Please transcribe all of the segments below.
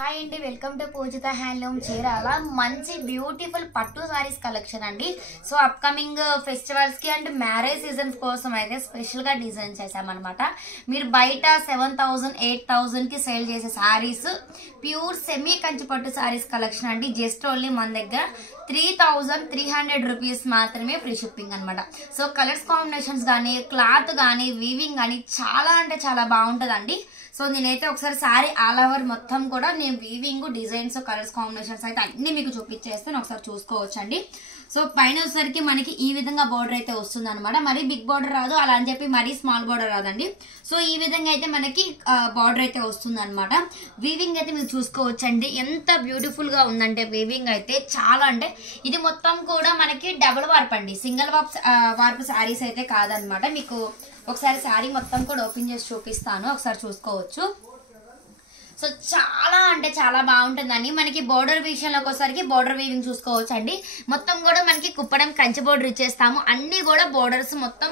Hi అండి, welcome to Poojitha handloom Chirala. మంచి beautiful పట్టు సారీస్ కలెక్షన్ అండి. సో అప్కమింగ్ ఫెస్టివల్స్ కి అండ్ మ్యారేజ్ సీజన్స్ కోసం అయితే స్పెషల్ గా డిజైన్ చేసామన్నమాట. మీరు బయట 7,000 8,000 కి సేల్ చేసే సారీస్ ప్యూర్ సెమీ కంచి పట్టు సారీస్ కలెక్షన్ అండి. జస్ట్ ఓన్లీ మన దగ్గర 3,300 రూపీస్ మాత్రమే ఫ్రీ షిప్పింగ్ అనమాట. సో కలర్స్ కాంబినేషన్స్ కానీ క్లాత్ కానీ వీవింగ్ కానీ చాలా అంటే చాలా బాగుంటుందండి. సో నేనైతే ఒకసారి సారీ ఆల్ ఓవర్ మొత్తం కూడా నేను వీవింగ్ డిజైన్స్ కలర్స్ కాంబినేషన్స్ అయితే అన్ని మీకు చూపించేస్తాను, ఒకసారి చూసుకోవచ్చండి. సో పైన వచ్చేసరికి మనకి ఈ విధంగా బార్డర్ అయితే వస్తుంది అనమాట. మరీ బిగ్ బార్డర్ రాదు, అలా అని చెప్పి మరీ స్మాల్ బార్డర్ రాదండి. సో ఈ విధంగా అయితే మనకి బార్డర్ అయితే వస్తుంది అనమాట. వీవింగ్ అయితే మీరు చూసుకోవచ్చండి, ఎంత బ్యూటిఫుల్ గా ఉందంటే వీవింగ్ అయితే చాలా అంటే ఇది మొత్తం కూడా మనకి డబుల్ వార్ప్ అండి, సింగిల్ వార్ప్ శారీస్ అయితే కాదనమాట. మీకు ఒకసారి శారీ మొత్తం కూడా ఓపెన్ చేసి చూపిస్తాను, ఒకసారి చూసుకోవచ్చు. సో చాలా అంటే చాలా బాగుంటుందండి. మనకి బోర్డర్ విషయంలోకి వచ్చేసరికి బోర్డర్ వీవింగ్ చూసుకోవచ్చు అండి. మొత్తం కూడా మనకి కుప్పడం కంచి బోర్డర్ ఇచ్చేస్తాము. అన్ని కూడా బోర్డర్స్ మొత్తం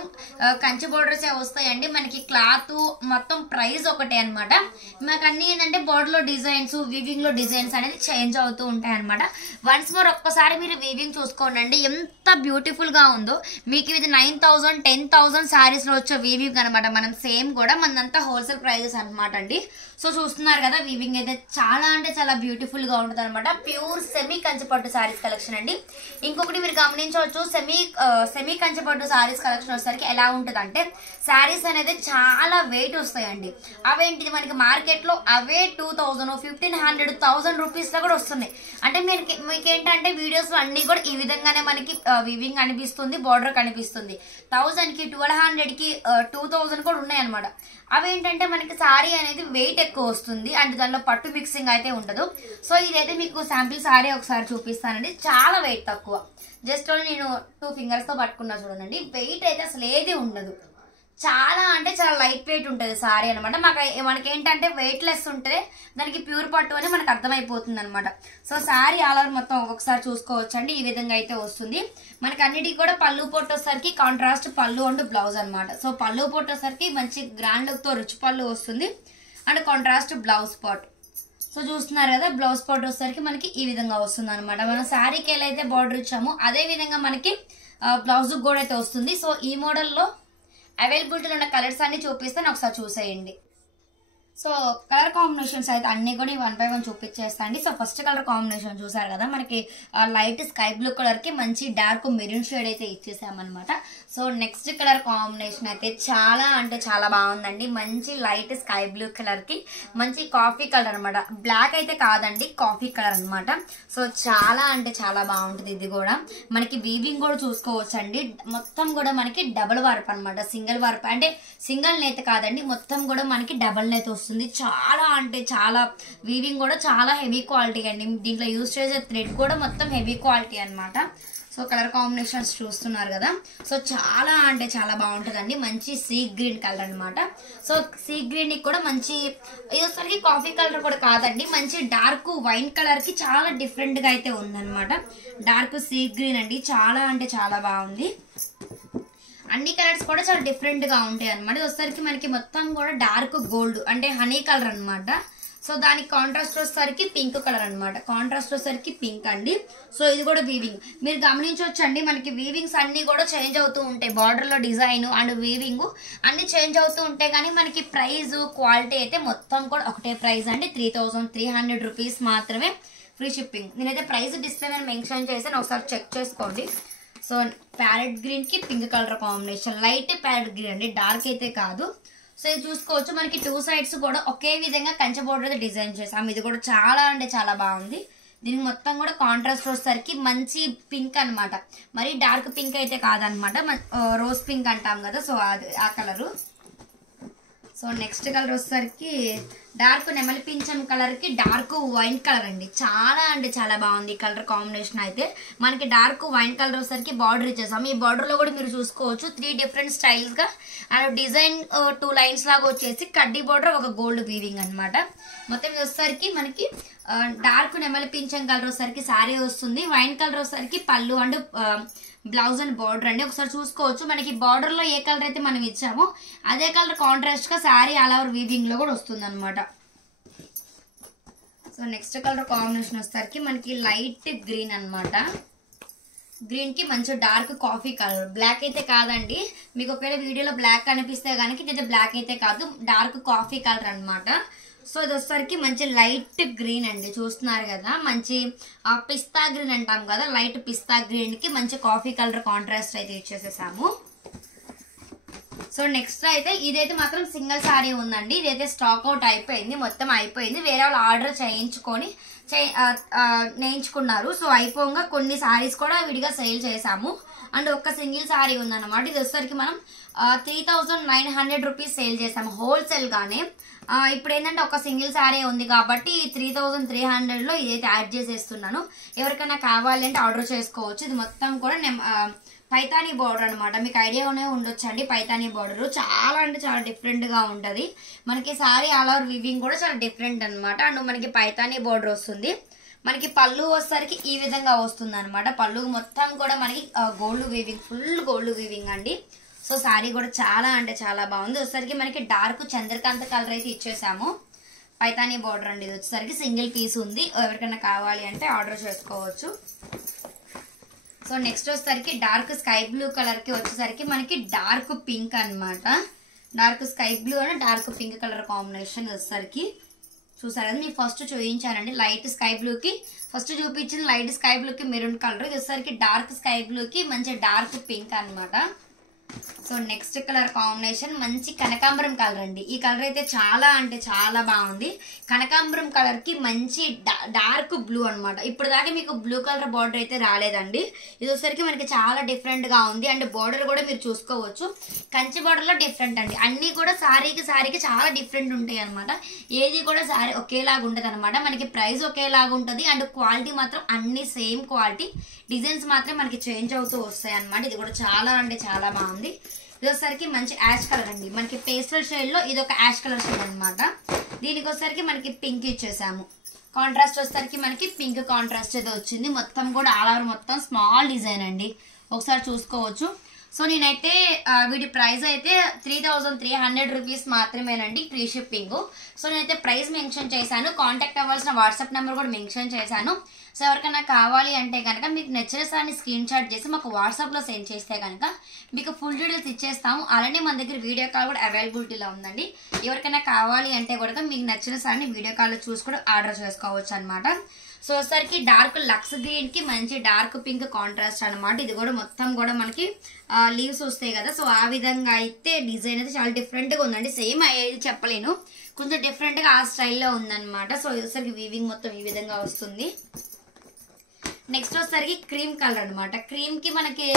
కంచి బోర్డర్స్ వస్తాయండి. మనకి క్లాత్ మొత్తం ప్రైస్ ఒకటే అనమాట. మాకు అన్ని ఏంటంటే బోర్డర్ లో డిజైన్స్ వీవింగ్ లో డిజైన్స్ అనేది చేంజ్ అవుతూ ఉంటాయి అనమాట. వన్స్ మోర్ ఒక్కసారి మీరు వీవింగ్ చూసుకోండి, ఎంత బ్యూటిఫుల్ గా ఉందో. మీకు ఇది 9,000 10,000 సారీస్ లో వచ్చే వీవింగ్ అనమాట. మనం సేమ్ కూడా మనంతా హోల్సేల్ ప్రైజెస్ అనమాట అండి. సో చూస్తున్నారు కదా, వీవింగ్ అయితే చాలా అంటే చాలా బ్యూటిఫుల్ గా ఉంటుంది అనమాట. ప్యూర్ సెమీ కంచిపట్టు సారీస్ కలెక్షన్ అండి. ఇంకొకటి మీరు గమనించవచ్చు, సెమీ కంచిపట్టు సారీస్ కలెక్షన్ వచ్చేసరికి ఎలా ఉంటుంది అంటే సారీస్ అనేది చాలా వెయిట్ వస్తాయండి. అవేంటిది మనకి మార్కెట్ లో అవే 2,000 1,500 1,000 రూపీస్ లో కూడా వస్తున్నాయి. అంటే మీకు ఏంటంటే వీడియోస్ లో అన్ని కూడా ఈ విధంగానే మనకి వీవింగ్ అనిపిస్తుంది, బార్డర్ కనిపిస్తుంది. 1,000 కి 1,200 కి 2,000 కూడా ఉన్నాయి అనమాట. అవేంటంటే మనకి సారీ అనేది వెయిట్ ఎక్కువ వస్తుంది అండ్ దానిలో పట్టు మిక్సింగ్ అయితే ఉండదు. సో ఇదైతే మీకు శాంపిల్ సారీ ఒకసారి చూపిస్తానండి. చాలా వెయిట్ తక్కువ, జస్ట్ నేను 2 ఫింగర్స్ తో పట్టుకున్నా చూడండి. వెయిట్ అయితే అసలు ఏది ఉండదు, చాలా అంటే చాలా లైట్ వెయిట్ ఉంటుంది సారీ అనమాట. మనకి ఏంటంటే వెయిట్ లెస్ ఉంటే దానికి ప్యూర్ పట్టు అని మనకు అర్థమైపోతుంది అనమాట. సో సారీ ఆల్ ఓవర్ మొత్తం ఒక్కొక్కసారి చూసుకోవచ్చండి. ఈ విధంగా అయితే వస్తుంది. మనకి అన్నిటికీ కూడా పళ్ళు పొట్టు వచ్చేసరికి కాంట్రాస్ట్ పళ్ళు అండ్ బ్లౌజ్ అనమాట. సో పళ్ళు పొట్టు వచ్చేసరికి మంచి గ్రాండ్ లుక్ తో రిచ్ పళ్ళు వస్తుంది and contrast blouse part. So చూస్తున్నారు కదా, బ్లౌజ్ పార్ట్ వచ్చేసరికి మనకి ఈ విధంగా వస్తుంది అనమాట. మనం శారీకి ఎలా అయితే బార్డర్ ఇచ్చామో అదే విధంగా మనకి బ్లౌజ్ కూడా అయితే వస్తుంది. సో ఈ మోడల్లో అవైలబిలిటీలో ఉన్న కలర్స్ అన్ని చూపిస్తాను, ఒకసారి చూసేయండి. సో కలర్ కాంబినేషన్స్ అయితే అన్ని కూడా 1 by 1 చూపించేస్తాండి. సో ఫస్ట్ కలర్ కాంబినేషన్ చూసారు కదా, మనకి లైట్ స్కై బ్లూ కలర్ కి మంచి డార్క్ మెరూన్ షేడ్ అయితే ఇచ్చేసామన్నమాట. సో నెక్స్ట్ కలర్ కాంబినేషన్ అయితే చాలా అంటే చాలా బాగుందండి. మంచి లైట్ స్కై బ్లూ కలర్ కి మంచి కాఫీ కలర్ అనమాట. బ్లాక్ అయితే కాదండి, కాఫీ కలర్ అనమాట. సో చాలా అంటే చాలా బాగుంటుంది. ఇది కూడా మనకి వీవింగ్ కూడా చూసుకోవచ్చండి. మొత్తం కూడా మనకి డబుల్ వార్ప్ అనమాట. సింగిల్ వార్ప్ అంటే సింగిల్ నేత కాదండి, మొత్తం కూడా మనకి డబుల్ నేత వస్తుంది. చాలా అంటే చాలా వీవింగ్ కూడా చాలా హెవీ క్వాలిటీ అండి. దీంట్లో యూజ్ చేసే థ్రెడ్ కూడా మొత్తం హెవీ క్వాలిటీ అనమాట. సో కలర్ కాంబినేషన్స్ చూస్తున్నారు కదా, సో చాలా అంటే చాలా బాగుంటుందండి. మంచి సీ గ్రీన్ కలర్ అనమాట. సో సీ గ్రీన్ కి కూడా మంచి ఇదొసరికి కాఫీ కలర్ కూడా కాదండి, మంచి డార్క్ వైన్ కలర్ కి చాలా డిఫరెంట్ గా అయితే ఉందన్నమాట. డార్క్ సీ గ్రీన్ అండి, చాలా అంటే చాలా బాగుంది. అన్ని కలర్స్ కూడా చాలా డిఫరెంట్ గా ఉంటాయి అనమాట. వచ్చేసరికి మనకి మొత్తం కూడా డార్క్ గోల్డ్ అంటే హనీ కలర్ అనమాట. సో దానికి కాంట్రాస్ట్ వచ్చేసరికి పింక్ కలర్ అనమాట. కాంట్రాస్ట్ వచ్చేసరికి పింక్ అండి. సో ఇది కూడా వీవింగ్ మీరు గమనించవచ్చండి. మనకి వీవింగ్స్ అన్ని కూడా చేంజ్ అవుతూ ఉంటాయి. బార్డర్ లో డిజైన్ అండ్ వీవింగ్ అన్ని చేంజ్ అవుతూ ఉంటాయి, కానీ మనకి ప్రైస్ క్వాలిటీ అయితే మొత్తం కూడా ఒకటే ప్రైస్ అండి. 3,300 రూపీస్ మాత్రమే ఫ్రీ షిప్పింగ్. నేనైతే ప్రైస్ డిస్ప్లే మీద మెన్షన్ చేశాను, ఒకసారి చెక్ చేసుకోండి. సో ప్యారెట్ గ్రీన్ కి pink colour combination, light parrot green అండి, డార్క్ అయితే కాదు. సో ఇది చూసుకోవచ్చు, మనకి 2 సైడ్స్ కూడా ఒకే విధంగా కంచె బోర్డర్ డిజైన్ చేసాం. ఇది కూడా చాలా అంటే చాలా బాగుంది. దీనికి మొత్తం కూడా కాంట్రాస్ట్ వచ్చేసరికి మంచి పింక్ అనమాట. మరి డార్క్ పింక్ అయితే కాదనమాట, రోజ్ పింక్ అంటాం కదా, సో అది ఆ కలరు. సో నెక్స్ట్ కలర్ వచ్చేసరికి డార్క్ నెమలి పింఛం కలర్ కి డార్క్ వైన్ కలర్ అండి. చాలా అంటే చాలా బాగుంది ఈ కలర్ కాంబినేషన్ అయితే. మనకి డార్క్ వైన్ కలర్ వచ్చేసరికి బార్డర్ ఇచ్చేసాం. ఈ బార్డర్ లో కూడా మీరు చూసుకోవచ్చు 3 డిఫరెంట్ స్టైల్స్ గా అండ్ డిజైన్ 2 లైన్స్ లాగా వచ్చేసి కడ్డీ బార్డర్ ఒక గోల్డ్ వీవింగ్ అనమాట. మొత్తం ఇది వచ్చేసరికి మనకి డార్క్ నెమలి పింఛం కలర్ వచ్చేసరికి శారీ వస్తుంది. వైన్ కలర్ వచ్చేసరికి పళ్ళు అండ్ బ్లౌజ్ అండ్ బార్డర్ అండి. ఒకసారి చూసుకోవచ్చు, మనకి బార్డర్ లో ఏ కలర్ అయితే మనం ఇచ్చామో అదే కలర్ కాంట్రాస్ట్ గా శారీ ఆల్ ఓవర్ వీవింగ్ లో కూడా వస్తుంది అనమాట. సో నెక్స్ట్ కలర్ కాంబినేషన్ వచ్చేసరికి మనకి లైట్ గ్రీన్ అన్నమాట. గ్రీన్ కి మంచి డార్క్ కాఫీ కలర్, బ్లాక్ అయితే కాదండి. మీకు ఒకవేళ వీడియోలో బ్లాక్ అనిపిస్తే కనుక ఇది బ్లాక్ అయితే కాదు, డార్క్ కాఫీ కలర్ అన్నమాట. సో ఇది వచ్చేసరికి మంచి లైట్ గ్రీన్ అండి, చూస్తున్నారు కదా. మంచి పిస్తా గ్రీన్ అంటాం కదా, లైట్ పిస్తా గ్రీన్ కి మంచి కాఫీ కలర్ కాంట్రాస్ట్ అయితే ఇచ్చేసేసాము. సో నెక్స్ట్ అయితే ఇదైతే మాత్రం సింగిల్ సారీ ఉందండి. ఇదైతే స్టాక్ అవుట్ అయిపోయింది, మొత్తం అయిపోయింది. వేరే వాళ్ళు ఆర్డర్ చేయించుకొని నేయించుకున్నారు. సో అయిపోగా కొన్ని సారీస్ కూడా విడిగా సేల్ చేసాము. అండ్ ఒక సింగిల్ సారీ ఉందన్నమాట. ఇది వచ్చేసరికి మనం 3900 రూపీస్ సేల్ చేసాము హోల్సేల్ గానే. ఇప్పుడు ఏంటంటే ఒక సింగిల్ సారీ ఉంది కాబట్టి 3300 లో ఇదైతే యాడ్ చేసేస్తున్నాను. ఎవరికైనా కావాలి అంటే ఆర్డర్ చేసుకోవచ్చు. ఇది మొత్తం కూడా పైతానీ బోర్డర్ అనమాట. మీకు ఐడియానే ఉండొచ్చండి. పైతానీ బోర్డర్ చాలా అంటే చాలా డిఫరెంట్ గా ఉంటది. మనకి సారీ ఆల్ ఓవర్ వీవింగ్ కూడా చాలా డిఫరెంట్ అనమాట. అండ్ మనకి పైతానీ బోర్డర్ వస్తుంది. మనకి పళ్ళు వచ్చేసరికి ఈ విధంగా వస్తుంది అనమాట. పళ్ళు మొత్తం కూడా మనకి gold weaving, full gold weaving అండి. సో సారీ కూడా చాలా అంటే చాలా బాగుంది. వచ్చేసరికి మనకి డార్క్ చంద్రకాంత కలర్ అయితే ఇచ్చేసాము. పైతానీ బోర్డర్ అండి. ఇది వచ్చేసరికి సింగిల్ పీస్ ఉంది. ఎవరికైనా కావాలి అంటే ఆర్డర్ చేసుకోవచ్చు. సో నెక్స్ట్ వచ్చేసరికి డార్క్ స్కై బ్లూ కలర్ కి వచ్చేసరికి మనకి డార్క్ పింక్ అన్నమాట. డార్క్ స్కై బ్లూ అని డార్క్ పింక్ కలర్ కాంబినేషన్ వచ్చేసరికి చూసారు కదా. మీకు ఫస్ట్ చూపించానండి లైట్ స్కై బ్లూ కి, ఫస్ట్ చూపించింది లైట్ స్కై బ్లూ కి మెరూన్ కలర్. ఇది వచ్చేసరికి డార్క్ స్కై బ్లూ కి మంచి డార్క్ పింక్ అన్నమాట. సో నెక్స్ట్ కలర్ కాంబినేషన్ మంచి కనకాంబరం కలర్ అండి. ఈ కలర్ అయితే చాలా అంటే చాలా బాగుంది. కనకాంబరం కలర్ కి మంచి డార్క్ బ్లూ అన్నమాట. ఇప్పుడు దాకా మీకు బ్లూ కలర్ బార్డర్ అయితే రాలేదండి. ఇది వచ్చేసరికి మనకి చాలా డిఫరెంట్ గా ఉంది. అండ్ బార్డర్ కూడా మీరు చూసుకోవచ్చు, కంచి బార్డర్ లో డిఫరెంట్ అండి. అన్ని కూడా సారీకి చాలా డిఫరెంట్ ఉంటాయి అనమాట. ఏది కూడా సారీ ఒకేలాగా ఉంటది అనమాట. మనకి ప్రైస్ ఒకేలాగా ఉంటది. అండ్ క్వాలిటీ మాత్రం అన్ని సేమ్ క్వాలిటీ, డిజైన్స్ మాత్రం మనకి చేంజ్ అవుతూ వస్తాయి అనమాట. ఇది కూడా చాలా అంటే చాలా బాగుంది. ఇది వచ్చేసరికి మంచి యాష్ కలర్ అండి. మనకి పేస్టల్ షేడ్ లో ఇది ఒక యాష్ కలర్ షేడ్ అనమాట. దీనికి వచ్చేసరికి మనకి పింక్ ఇచ్చేసాము. కాంట్రాస్ట్ వచ్చేసరికి మనకి పింక్ కాంట్రాస్ట్ అయితే వచ్చింది. మొత్తం కూడా ఆల్ ఓవర్ మొత్తం స్మాల్ డిజైన్ అండి, ఒకసారి చూసుకోవచ్చు. సో నేనైతే వీటి ప్రైస్ అయితే 3300 రూపీస్ మాత్రమేనండి, ఫ్రీ షిప్పింగ్. సో నేనైతే ప్రైస్ మెన్షన్ చేశాను. కాంటాక్ట్ అవ్వాల్సిన వాట్సాప్ నెంబర్ కూడా మెన్షన్ చేశాను. సో ఎవరికైనా కావాలి అంటే కనుక మీకు నచ్చిన సార్ని స్క్రీన్ షాట్ చేసి మాకు వాట్సాప్లో సెండ్ చేస్తే కనుక మీకు ఫుల్ డీటెయిల్స్ ఇచ్చేస్తాము. అలానే మన దగ్గర వీడియో కాల్ కూడా అవైలబిలిటీలో ఉందండి. ఎవరికైనా కావాలి అంటే కూడా మీకు నచ్చిన సార్ని వీడియో కాల్లో చూసి కూడా ఆర్డర్ చేసుకోవచ్చు అనమాట. సో వచ్చేసరికి డార్క్ లక్స్ గ్రీన్ కి మంచి డార్క్ పింక్ కాంట్రాస్ట్ అనమాట. ఇది కూడా మొత్తం కూడా మనకి లీవ్స్ వస్తాయి కదా. సో ఆ విధంగా అయితే డిజైన్ అయితే చాలా డిఫరెంట్ గా ఉందండి. సేమ్ అయ్యేది చెప్పలేను, కొంచెం డిఫరెంట్ గా ఆ స్టైల్లో ఉందన్నమాట. సో వచ్చేసరికి వీవింగ్ మొత్తం ఈ విధంగా వస్తుంది. నెక్స్ట్ వచ్చేసరికి క్రీమ్ కలర్ అనమాట. క్రీమ్ కి మనకి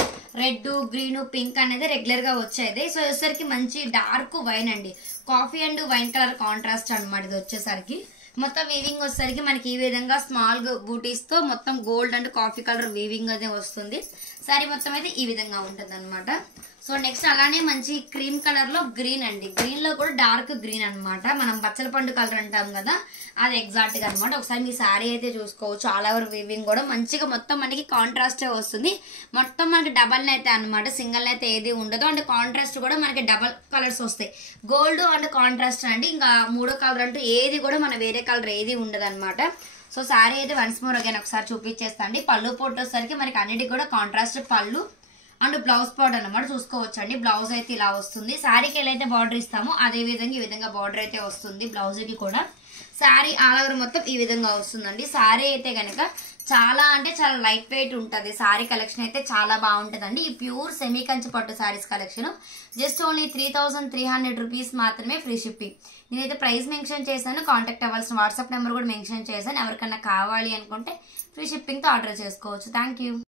రెడ్, గ్రీన్, పింక్ అనేది రెగ్యులర్ గా వచ్చేది. సో వచ్చేసరికి మంచి డార్క్ వైన్ అండి, coffee and wine colour contrast అనమాట. ఇది వచ్చేసరికి మొత్తం వీవింగ్ వచ్చేసరికి మనకి ఈ విధంగా స్మాల్ బూటీస్ తో మొత్తం gold and coffee colour weaving అయితే వస్తుంది. సారీ మొత్తం అయితే ఈ విధంగా ఉంటుంది అనమాట. సో నెక్స్ట్ అలానే మంచి క్రీమ్ కలర్ లో గ్రీన్ అండి. గ్రీన్ లో కూడా డార్క్ గ్రీన్ అనమాట. మనం బచ్చల పండు కలర్ అంటాం కదా, అది ఎగ్జాక్ట్ గా అనమాట. ఒకసారి మీ సారీ అయితే చూసుకోవచ్చు. ఆల్ ఓవర్ వీవింగ్ కూడా మంచిగా మొత్తం మనకి కాంట్రాస్ట్ వస్తుంది. మొత్తం మనకి డబల్ అయితే అనమాట, సింగిల్ అయితే ఏది ఉండదు. అండ్ కాంట్రాస్ట్ కూడా మనకి డబల్ కలర్స్ వస్తాయి, గోల్డ్ అండ్ కాంట్రాస్ట్ అండి. ఇంకా మూడో కలర్ అంటూ ఏది కూడా మన వేరే కలర్ ఏది ఉండదు అనమాట. సో సారీ అయితే వన్స్ మోర్ అగైన్ ఒకసారి చూపించేస్తా అండి. పళ్ళు పొట్టేసరికి మనకి అన్నిటికి కూడా కాంట్రాస్ట్ పళ్ళు అండ్ బ్లౌజ్ పార్ట్ అనమాట. చూసుకోవచ్చు అండి. బ్లౌజ్ అయితే ఇలా వస్తుంది. శారీకి ఎలా అయితే బార్డర్ ఇస్తామో అదే విధంగా ఈ విధంగా బార్డర్ అయితే వస్తుంది. బ్లౌజ్ కి కూడా శారీ ఆల్ ఓవర్ మొత్తం ఈ విధంగా వస్తుందండి. శారీ అయితే కనుక చాలా అంటే చాలా లైట్ వెయిట్ ఉంటుంది. శారీ కలెక్షన్ అయితే చాలా బాగుంటుందండి. ఈ ప్యూర్ సెమీ కంచి పట్టు saris collection just only 3300 rupees మాత్రమే, ఫ్రీ షిప్పింగ్. నేనైతే ప్రైస్ మెన్షన్ చేశాను. కాంటాక్ట్ అవ్వాల్సిన వాట్సాప్ నెంబర్ కూడా మెన్షన్ చేశాను. ఎవరికైనా కావాలి అనుకుంటే ఫ్రీ షిప్పింగ్తో ఆర్డర్ చేసుకోవచ్చు. Thank you.